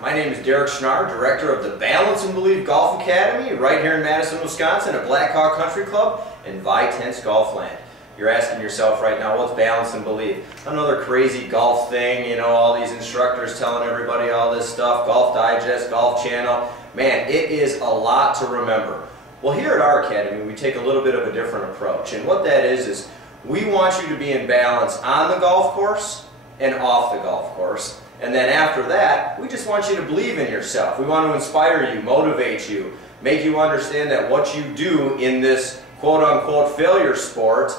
my name is Derek Schnarr, Director of the Balance and Believe Golf Academy right here in Madison, Wisconsin at Blackhawk Country Club in Vi-Tense Golfland. You're asking yourself right now, what's Balance and Believe? Another crazy golf thing, you know, all these instructors telling everybody all this stuff, Golf Digest, Golf Channel. Man, it is a lot to remember. Well, here at our academy, we take a little bit of a different approach. And what that is we want you to be in balance on the golf course and off the golf course. And then after that, we just want you to believe in yourself. We want to inspire you, motivate you, make you understand that what you do in this quote-unquote failure sport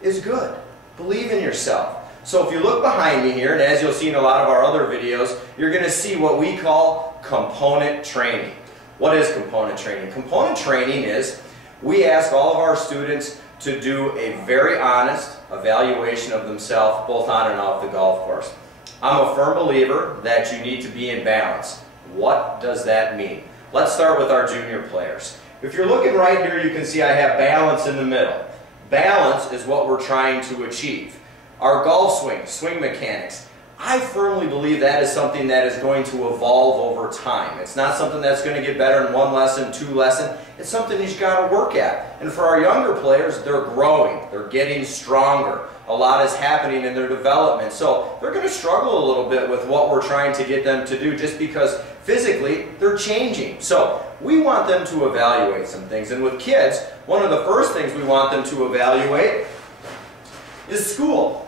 is good. Believe in yourself. So if you look behind me here, and as you'll see in a lot of our other videos, you're going to see what we call component training. What is component training? Component training is we ask all of our students to do a very honest evaluation of themselves both on and off the golf course. I'm a firm believer that you need to be in balance. What does that mean? Let's start with our junior players. If you're looking right here, you can see I have balance in the middle. Balance is what we're trying to achieve. Our golf swing, swing mechanics, I firmly believe that is something that is going to evolve over time. It's not something that's going to get better in one lesson, two lessons. It's something you've got to work at. And for our younger players, they're growing. They're getting stronger. A lot is happening in their development. So they're going to struggle a little bit with what we're trying to get them to do just because physically they're changing. So we want them to evaluate some things. And with kids, one of the first things we want them to evaluate is school.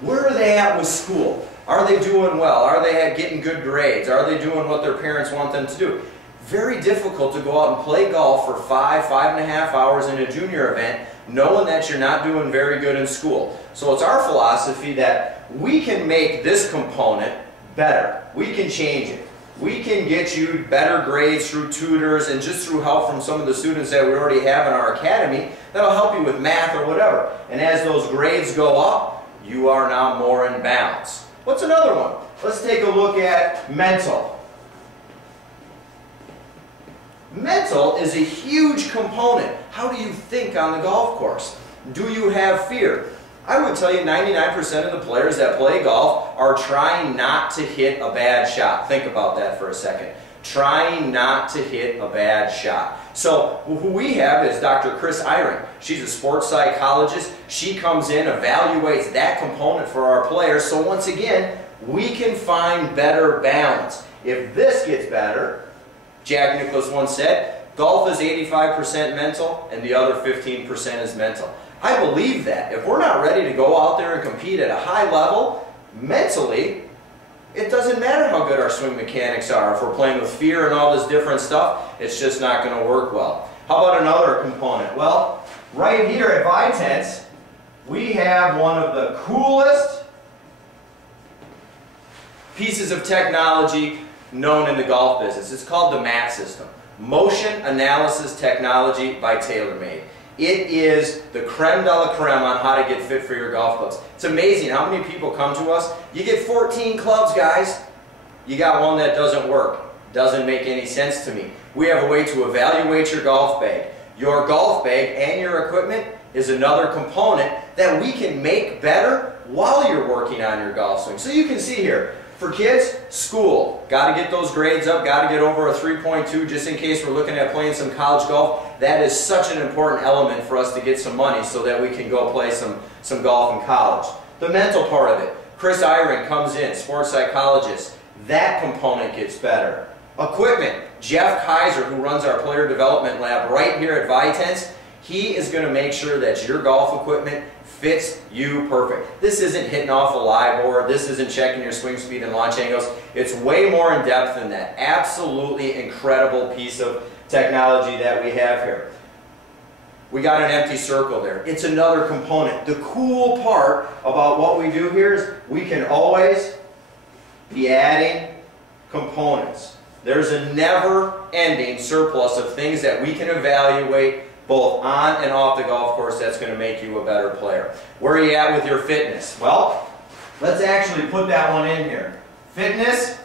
Where are they at with school? Are they doing well? Are they getting good grades? Are they doing what their parents want them to do? Very difficult to go out and play golf for 5.5 hours in a junior event knowing that you're not doing very good in school. So it's our philosophy that we can make this component better. We can change it. We can get you better grades through tutors and just through help from some of the students that we already have in our academy that'll help you with math or whatever. And as those grades go up, you are now more in balance. What's another one? Let's take a look at mental. Mental is a huge component. How do you think on the golf course? Do you have fear? I would tell you 99% of the players that play golf are trying not to hit a bad shot. Think about that for a second. Trying not to hit a bad shot. So who we have is Dr. Chris Eyring. She's a sports psychologist. She comes in, evaluates that component for our players. So once again, we can find better balance. If this gets better, Jack Nicklaus once said, golf is 85% mental and the other 15% is mental. I believe that. If we're not ready to go out there and compete at a high level, mentally, it doesn't matter how good our swing mechanics are. If we're playing with fear and all this different stuff, it's just not going to work well. How about another component? Well, right here at Vi-Tense, we have one of the coolest pieces of technology known in the golf business. It's called the MAT system. Motion Analysis Technology by TaylorMade. It is the creme de la creme on how to get fit for your golf clubs. It's amazing how many people come to us. You get 14 clubs, guys. You got one that doesn't work. Doesn't make any sense to me. We have a way to evaluate your golf bag. Your golf bag and your equipment is another component that we can make better while you're working on your golf swing. So you can see here, for kids, school. Got to get those grades up, got to get over a 3.2 just in case we're looking at playing some college golf. That is such an important element for us to get some money so that we can go play some golf in college. The mental part of it. Chris Eyring comes in, sports psychologist. That component gets better. Equipment. Jeff Kaiser, who runs our player development lab right here at Vi-Tense, he is going to make sure that your golf equipment fits you perfect. This isn't hitting off a lie board. This isn't checking your swing speed and launch angles. It's way more in depth than that. Absolutely incredible piece of technology that we have here. We got an empty circle there. It's another component. The cool part about what we do here is we can always be adding components. There's a never-ending surplus of things that we can evaluate both on and off the golf course that's going to make you a better player. Where are you at with your fitness? Well, let's actually put that one in here. Fitness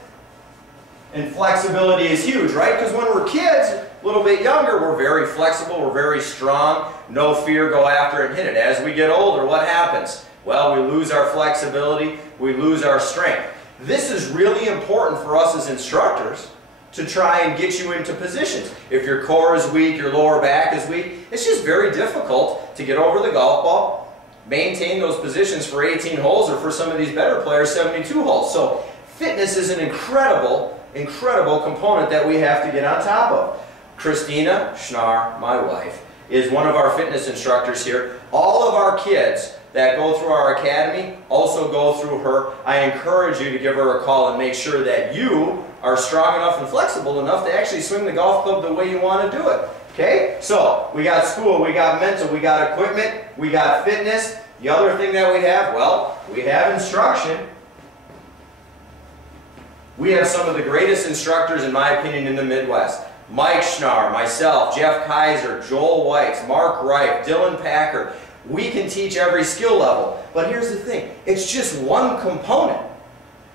and flexibility is huge, right? Because when we're kids, a little bit younger, we're very flexible, we're very strong, no fear, go after it and hit it. As we get older, what happens? Well, we lose our flexibility, we lose our strength. This is really important for us as instructors to try and get you into positions. If your core is weak, your lower back is weak, it's just very difficult to get over the golf ball, maintain those positions for 18 holes, or for some of these better players, 72 holes. So fitness is an incredible component that we have to get on top of. Christina Schnarr, my wife, is one of our fitness instructors here. All of our kids that go through our academy also go through her. I encourage you to give her a call and make sure that you are strong enough and flexible enough to actually swing the golf club the way you want to do it. Okay? So, we got school, we got mental, we got equipment, we got fitness. The other thing that we have, well, we have instruction. We have some of the greatest instructors, in my opinion, in the Midwest. Mike Schnarr, myself, Jeff Kaiser, Joel Weitz, Mark Reif, Dylan Packard. We can teach every skill level. But here's the thing, it's just one component.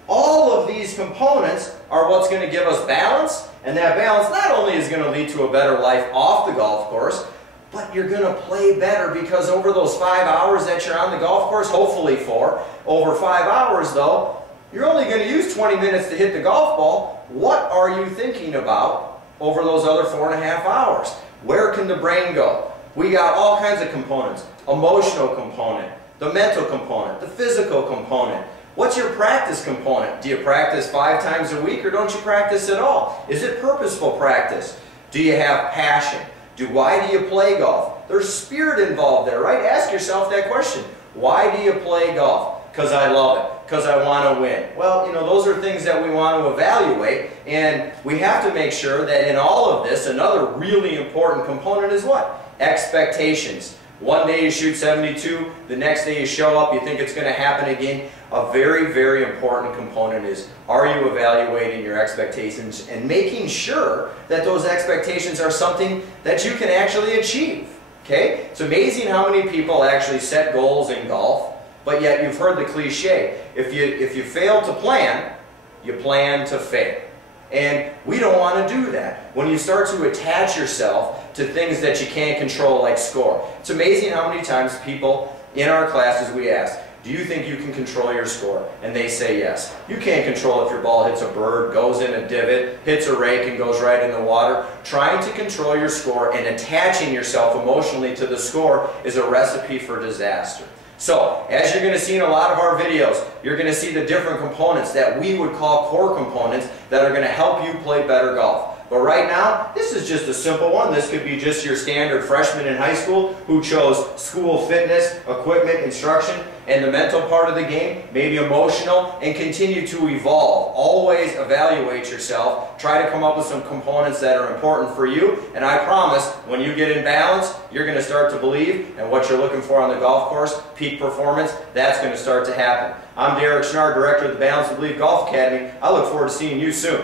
All of these components are what's going to give us balance, and that balance not only is going to lead to a better life off the golf course, but you're going to play better, because over those 5 hours that you're on the golf course, hopefully 4, over 5 hours though, you're only going to use 20 minutes to hit the golf ball. What are you thinking about over those other 4.5 hours? Where can the brain go? We got all kinds of components. Emotional component, the mental component, the physical component. What's your practice component? Do you practice 5 times a week, or don't you practice at all? Is it purposeful practice? Do you have passion? Why do you play golf? There's spirit involved there, right? Ask yourself that question. Why do you play golf? Because I love it. Because I want to win. Well, you know, those are things that we want to evaluate, and we have to make sure that in all of this, another really important component is what? Expectations. One day you shoot 72, the next day you show up, you think it's going to happen again. A very, very important component is, are you evaluating your expectations and making sure that those expectations are something that you can actually achieve? Okay? It's amazing how many people actually set goals in golf, but yet you've heard the cliche, if you fail to plan, you plan to fail. And we don't want to do that. When you start to attach yourself to things that you can't control, like score. It's amazing how many times people in our classes we ask, do you think you can control your score? And they say yes. You can't control if your ball hits a bird, goes in a divot, hits a rake, and goes right in the water. Trying to control your score and attaching yourself emotionally to the score is a recipe for disaster. So, as you're going to see in a lot of our videos, you're going to see the different components that we would call core components that are going to help you play better golf. But right now, this is just a simple one. This could be just your standard freshman in high school who chose school fitness, equipment, instruction, and the mental part of the game, maybe emotional, and continue to evolve. Always evaluate yourself. Try to come up with some components that are important for you, and I promise, when you get in balance, you're going to start to believe, and what you're looking for on the golf course, peak performance, that's going to start to happen. I'm Derek Schnarr, Director of the Balance and Believe Golf Academy. I look forward to seeing you soon.